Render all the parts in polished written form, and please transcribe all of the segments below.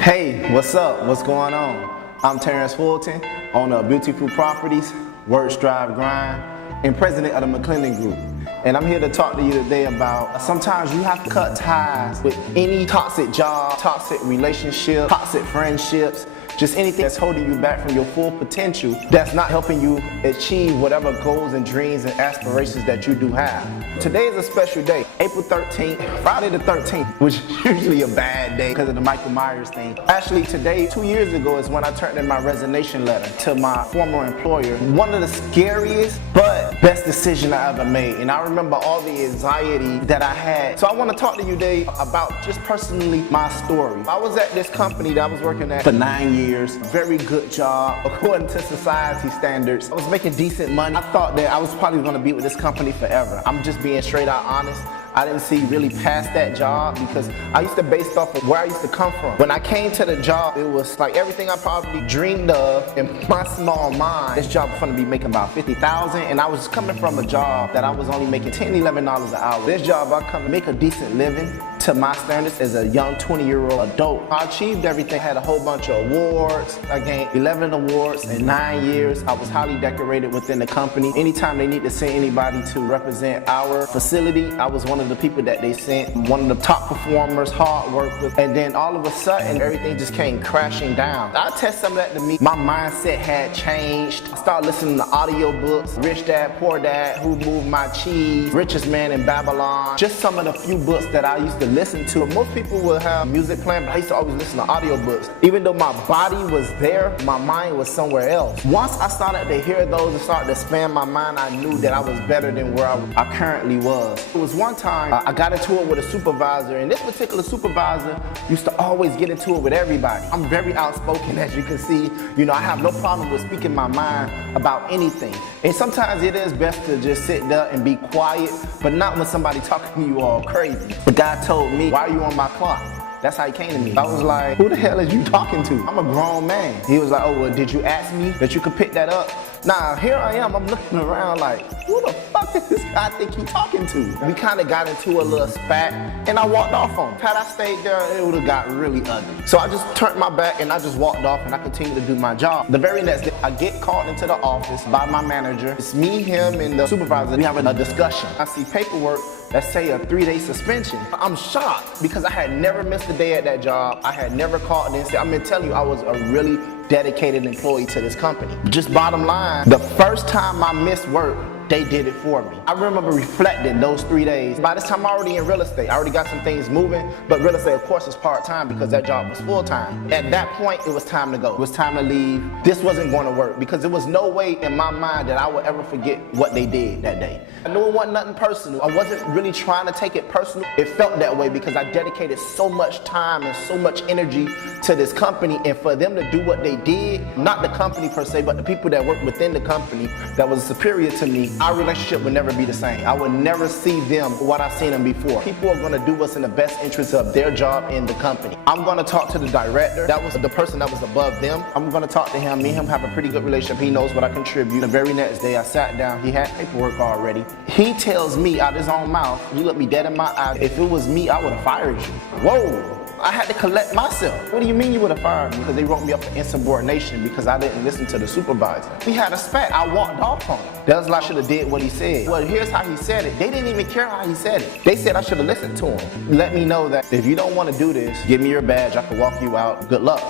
Hey, what's up? What's going on? I'm Terrence Fulton, owner of Beautiful Properties, Work Strive Grind, and president of the McClendon Group. And I'm here to talk to you today about sometimes you have to cut ties with any toxic job, toxic relationship, toxic friendships, just anything that's holding you back from your full potential, that's not helping you achieve whatever goals and dreams and aspirations that you do have. Today is a special day, April 13th, Friday the 13th, which is usually a bad day because of the Michael Myers thing. Actually today, 2 years ago, is when I turned in my resignation letter to my former employer. One of the scariest but best decisions I ever made. And I remember all the anxiety that I had. So I want to talk to you today about just personally my story. I was at this company that I was working at for 9 years. Very good job according to society standards. I was making decent money. I thought that I was probably going to be with this company forever. I'm just being straight out honest. I didn't see really past that job because I used to base off of where I used to come from. When I came to the job, it was like everything I probably dreamed of in my small mind. This job was going to be making about $50,000, and I was coming from a job that I was only making $10, $11 an hour. This job, I come to make a decent living to my standards as a young 20-year-old adult. I achieved everything, had a whole bunch of awards. I gained 11 awards in 9 years. I was highly decorated within the company. Anytime they need to send anybody to represent our facility, I was one of the people that they sent, one of the top performers, hard workers, and then all of a sudden everything just came crashing down. I test some of that to me. My mindset had changed. I started listening to audiobooks, Rich Dad, Poor Dad, Who Moved My Cheese, Richest Man in Babylon, just some of the few books that I used to listen to. Most people would have music playing, but I used to always listen to audiobooks. Even though my body was there, my mind was somewhere else. Once I started to hear those and started to expand my mind, I knew that I was better than where I currently was. It was one time I got into it with a supervisor, and this particular supervisor used to always get into it with everybody. I'm very outspoken, as you can see. You know, I have no problem with speaking my mind about anything. And sometimes it is best to just sit there and be quiet, but not when somebody talking to you all crazy. The guy told me, "Why are you on my clock?" That's how he came to me. I was like, "Who the hell is you talking to? I'm a grown man." He was like, "Oh, well, did you ask me that you could pick that up?" Nah, here I am, I'm looking around like, who the fuck is this guy think he talking to? We kind of got into a little spat, and I walked off on him. Had I stayed there, it would have got really ugly. So I just turned my back and I just walked off, and I continued to do my job. The very next day, I get called into the office by my manager. It's me, him, and the supervisor. We having a discussion. I see paperwork that say a 3-day suspension. I'm shocked because I had never missed a day at that job. I had never called in sick. I'm gonna tell you, I was a really dedicated employee to this company. Just bottom line, the first time I missed work, they did it for me. I remember reflecting those 3 days. By this time, I'm already in real estate. I already got some things moving, but real estate, of course, is part-time because that job was full-time. At that point, it was time to go. It was time to leave. This wasn't going to work because there was no way in my mind that I would ever forget what they did that day. I knew it wasn't nothing personal. I wasn't really trying to take it personal. It felt that way because I dedicated so much time and so much energy to this company, and for them to do what they did, not the company per se, but the people that worked within the company that was superior to me, our relationship would never be the same. I would never see them what I've seen them before. People are going to do what's in the best interest of their job in the company. I'm going to talk to the director. That was the person that was above them. I'm going to talk to him. Me and him have a pretty good relationship. He knows what I contribute. The very next day I sat down. He had paperwork already. He tells me out of his own mouth, he looked me dead in my eye, "If it was me, I would have fired you." Whoa. I had to collect myself. "What do you mean you would have fired me?" Because they wrote me up for insubordination because I didn't listen to the supervisor. We had a spat. I walked off on him. That's like I should have did what he said. Well, here's how he said it. They didn't even care how he said it. They said I should have listened to him. Let me know that if you don't want to do this, give me your badge. I can walk you out. Good luck.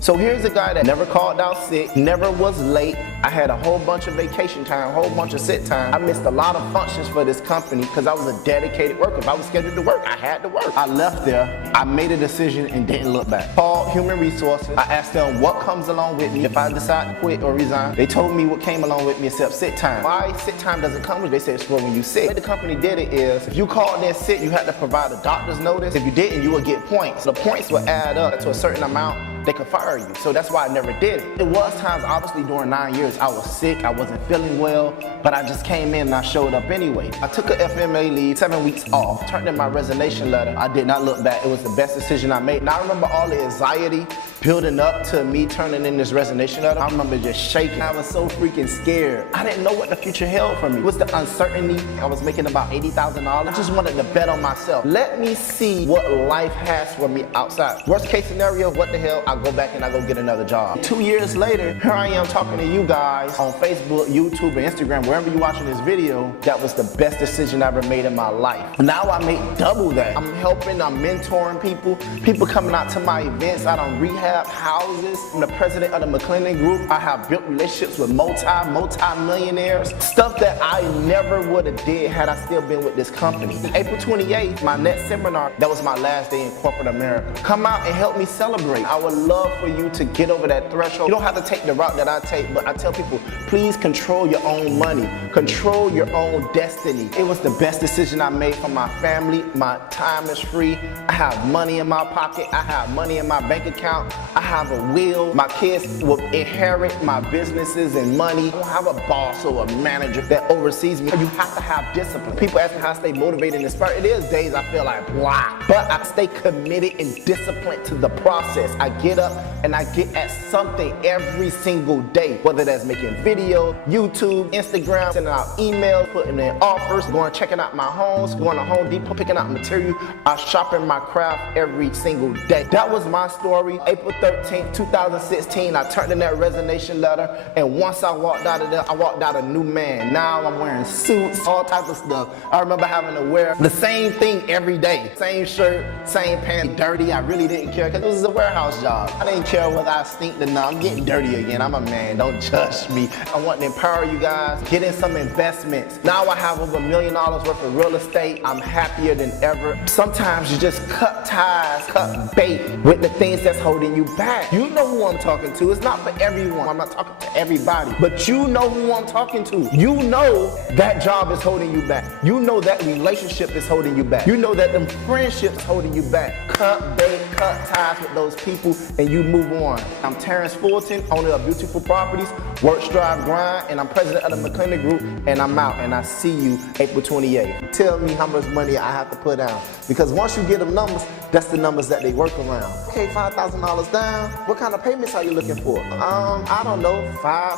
So here's a guy that never called out sick, never was late. I had a whole bunch of vacation time, a whole bunch of sick time. I missed a lot of functions for this company because I was a dedicated worker. If I was scheduled to work, I had to work. I left there, I made a decision and didn't look back. Called Human Resources. I asked them what comes along with me if I decide to quit or resign. They told me what came along with me except sick time. Why sick time doesn't come with it? They said it's for when you sick. The way the company did it is, if you called in sick, you had to provide a doctor's notice. If you didn't, you would get points. The points would add up to a certain amount. They could fire you. So that's why I never did it. It was times, obviously, during 9 years, I was sick, I wasn't feeling well, but I just came in and I showed up anyway. I took a FMA leave, 7 weeks off, turned in my resignation letter. I did not look back. It was the best decision I made. And I remember all the anxiety building up to me turning in this resignation letter, I remember just shaking. I was so freaking scared. I didn't know what the future held for me. It was the uncertainty. I was making about $80,000. I just wanted to bet on myself. Let me see what life has for me outside. Worst case scenario, what the hell? I'll go back and I'll go get another job. 2 years later, here I am talking to you guys on Facebook, YouTube, and Instagram, wherever you're watching this video. That was the best decision I ever made in my life. Now I make double that. I'm helping, I'm mentoring people coming out to my events. I don't rehab houses. I'm the president of the McClendon Group. I have built relationships with multi-millionaires. Stuff that I never would have did had I still been with this company. April 28th, my next seminar, that was my last day in corporate America. Come out and help me celebrate. I would love for you to get over that threshold. You don't have to take the route that I take, but I tell people, please control your own money. Control your own destiny. It was the best decision I made for my family. My time is free. I have money in my pocket. I have money in my bank account. I have a will. My kids will inherit my businesses and money. I don't have a boss or a manager that oversees me. You have to have discipline. People ask me how I stay motivated and inspired. It is days I feel like blah, but I stay committed and disciplined to the process. I get up and I get at something every single day, whether that's making video, YouTube, Instagram, sending out emails, putting in offers, going checking out my homes, going to Home Depot, picking out material. I shopping my craft every single day. That was my story. April 13th, 2016, I turned in that resignation letter, and once I walked out of there, I walked out a new man. Now I'm wearing suits, all types of stuff. I remember having to wear the same thing every day. Same shirt, same pants, dirty. I really didn't care because it was a warehouse job. I didn't care whether I stink or not. I'm getting dirty again. I'm a man. Don't judge me. I want to empower you guys. Get in some investments. Now I have over $1 million worth of real estate. I'm happier than ever. Sometimes you just cut ties, cut bait with the things that's holding you back. You know who I'm talking to. It's not for everyone. I'm not talking to everybody, but you know who I'm talking to. You know that job is holding you back. You know that relationship is holding you back. You know that them friendships holding you back. Cut bait, cut ties with those people, and you move on. I'm Terrence Fulton, owner of Beautiful Properties, Work, Strive, Grind, and I'm president of the McClendon Group, and I'm out, and I see you April 28th. Tell me how much money I have to put down, because once you get them numbers, that's the numbers that they work around. Okay, $5,000 down. What kind of payments are you looking for? I don't know, 5,